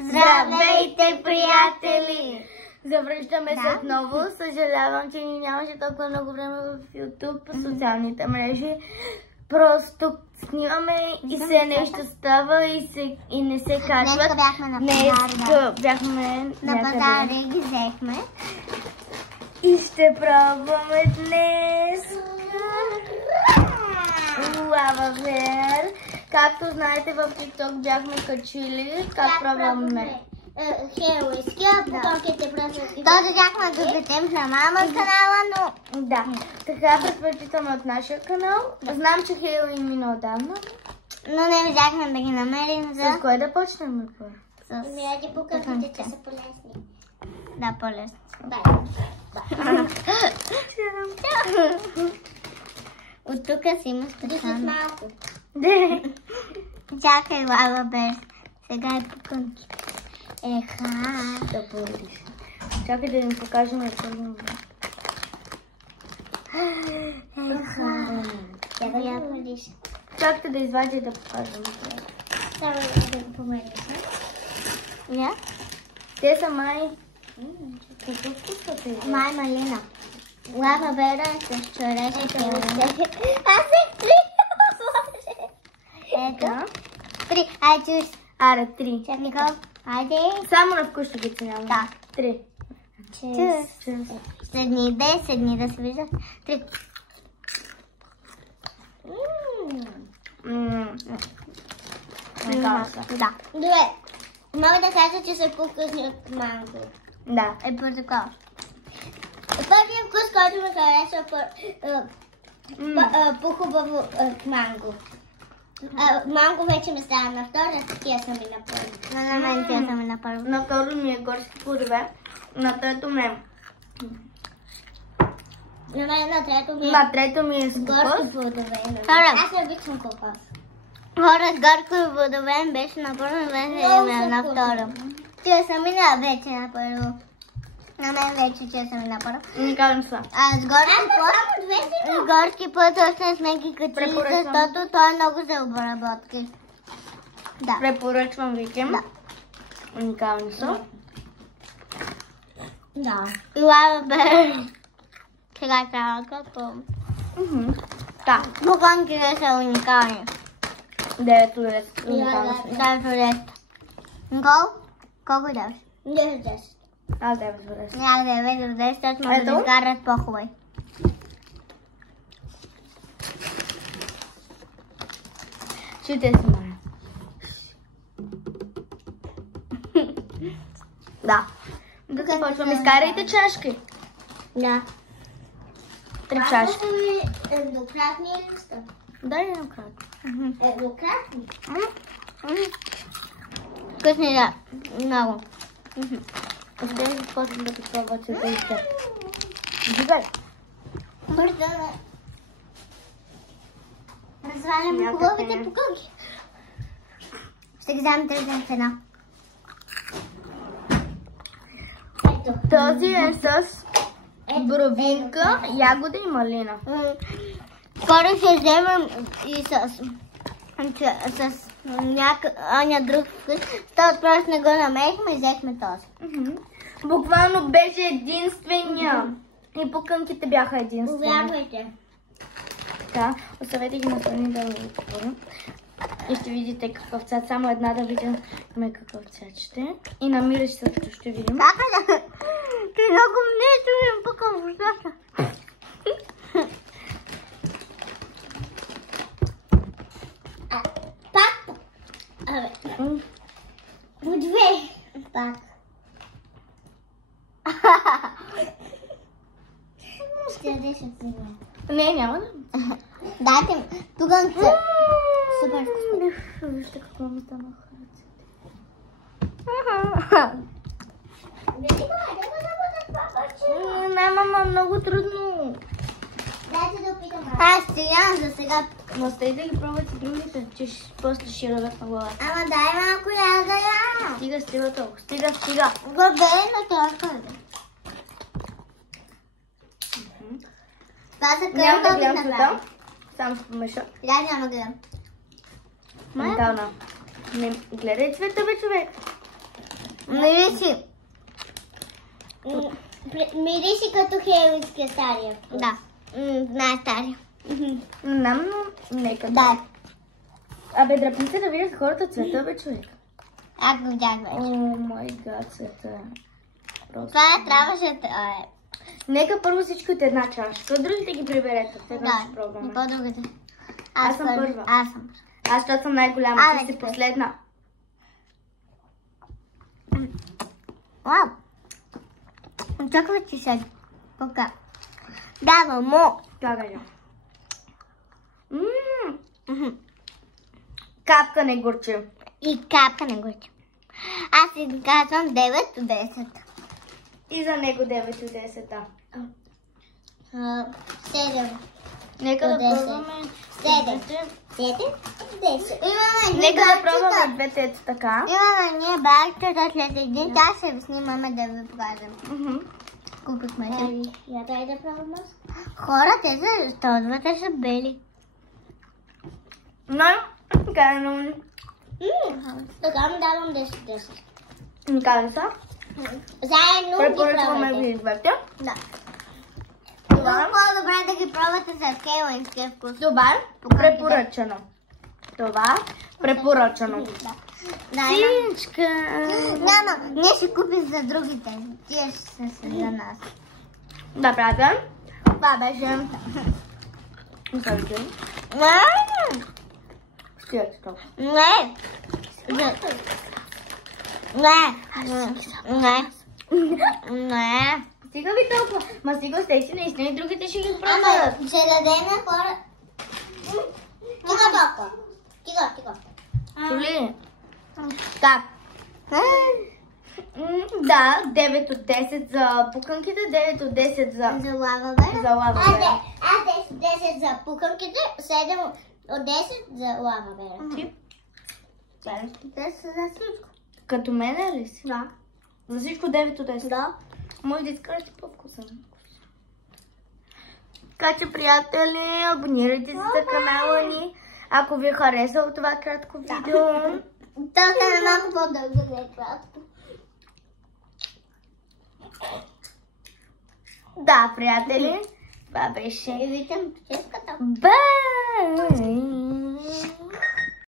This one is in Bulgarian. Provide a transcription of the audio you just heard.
Здравейте, приятели! Завръщаме се отново. Съжалявам, че ни нямаше толкова много време в YouTube, по социалните мрежи. Просто снимаме и се нещо става и не се качват. Днеска бяхме на пазара. Бяхме на пазара и ги взехме. И ще пробваме днес лававер. Както знаете, в TikTok бяхме качили как пробваме Хелуиския, бутонките просто. Този бяхме да дадем на мама канала, но... Да, така предпочитаме от нашия канал. Знам, че Хейло мина отдавна. Но не взяхме да ги намерим за... С кое да почнем? С бутонките, че са полезни. Да, полезни. От тук си има стакан. Малко. Чакай, лававер. Сега е пуканки. Еха. Да поредиш. Чакай да им покажем първо. Еха. Тя да я полиш. Чакайте да извадя и да покажем. Само да го помериш. Я? Те са май... Какво вкусвате? Май малина. Лававера с черешка. Аз се три. Ето. Три. Ай, чуш. Аре, 3. Чакай. Айде. Само на вкус ще ги ценявам. Да. 3. Чус. Седни да се виждат. 3. Да. Добре. Мога да кажа, че са по-вкусни от манго. Да. Е протокол. Първият вкус, който ми харесва по-хубаво от манго. Манго вече ми става на втора, тия са ми на първо. На мен тия са ми на първо. На второ ми е горски плодове, на трето ми е... На мен на трето ми е... На трето ми е с горски плодове. Аз не обичам кокос. Хора с горски плодове беше на първо, беше на второ. Тия са ми вече на първо. На мен вече че съм на първо. Уникален са. А с горски плод още не сме ги качили, защото той е много за обработки. Да. Препоръчвам ви. Да. Уникални са. Да. И лававер. Сега трябва като... Да. Буконките са уникални. 9 от 10. Уникални са. 9 от 10. Гол? Колко даваш? 10 от 10. Аз 9 от 10. Няма 9 от 10, защото може да изкарат по-хубави. Чуйте си, моля. Да. Тук започваме. Изкарайте чашки. Да. 3 чашки. Еднократни или сте? Да, еднократни. Еднократни? Вкусни, да. Много. Къде започвам да попробвате да изте? Дигай. Бързо да разваляме хубавите покълки. Ще ги вземем тръгнем в една. Този е с бровинка, ягода и малина. Скоро ще вземем и с някакъв друг вкус. Този просто не го намерихме и взехме този. Буквално беше единствения. И покънките бяха единствени. Повярвайте. Така, оставете ги настрани да го отворя. И ще видите какъв цвят. Само една да видим какъв цвят ще е. И на мириш също ще видим. Чакай да... Ти много нещо ми пъкам в устата. Пак. В две. Пак. Ще ядеш от сега. Не, няма да. Дайте ми. Тугънце. Супер вкусно. Вижте какво ми стана мама, много трудно. Дайте да опитам. Аз стига за сега. Но сте да ги пробвате другите, че после ще ядат на глава. Ама дай малко я да я. Стига толкова. Стига. Гърбе на това. Това са няма да гледам кръвна цвета. Само се помеша. Да, няма да гледам. Уникална. Не гледай цвета, бе, човек. Мириси. Мириси като хелинския стария. Да. Най-стария. Нам, нека Да. Абе, дръпни се да видят хората цвета, бе, човек. Аз го видях вече. О, май гад, цвета. Това трябваше да е. Нека първо всички от една чашка, другите ги приберете. Сега ще пробваме. Да, по-другите. Аз съм първа. Аз съм. Аз ще съм най-голяма, ти си последна. Вау! Очаквай, че сега. Пока. Да, мамо. Това бе. Капка не горчи. И капка не горчи. Аз си казвам 9 от 10. И за него 9 от 10. 7. Нека да 10. пробваме. 7. 7 от 10. Нека да пробваме двете ето така. Имаме ние бачета, след един час ще ви снимаме да ви покажем. Купихме се. Я дай да пробваме. Хора, те са толкова, те са бели. Но, така е, но... Така ми давам 10-10. Никъде са. Заедно ги Препоръчваме пробвайте. ви двете. Да. Това по-добре да ги пробвате с хелинския вкус. Добре, препоръчано. Това препоръчано. Синичка. Няма, ние ще купим за другите. Тия ще са за нас. Да, правда. Това беше. Стоят тук. Не. Не. Стига ви толкова. Ма стига сте си наистина и другите ще ги Ама, пробват. ще дадем на хора. Тига толкова. Тига. Чули? Так. Да, 9 от 10 за пуканките, 9 от 10 за... За лава бера. За лава бера. Аз 10 за пуканките, 7 от 10 за лава бера. Ти? Те са за всичко. Като мен ли си? Да. За всичко 9 от 10? Да. Мой да изкараш по-вкусен. Така че, приятели, абонирайте се за канала ни, ако ви е харесало това кратко видео. То стане малко по-дълго, не е кратко. Да, приятели, това беше. И викам ческата. Бай!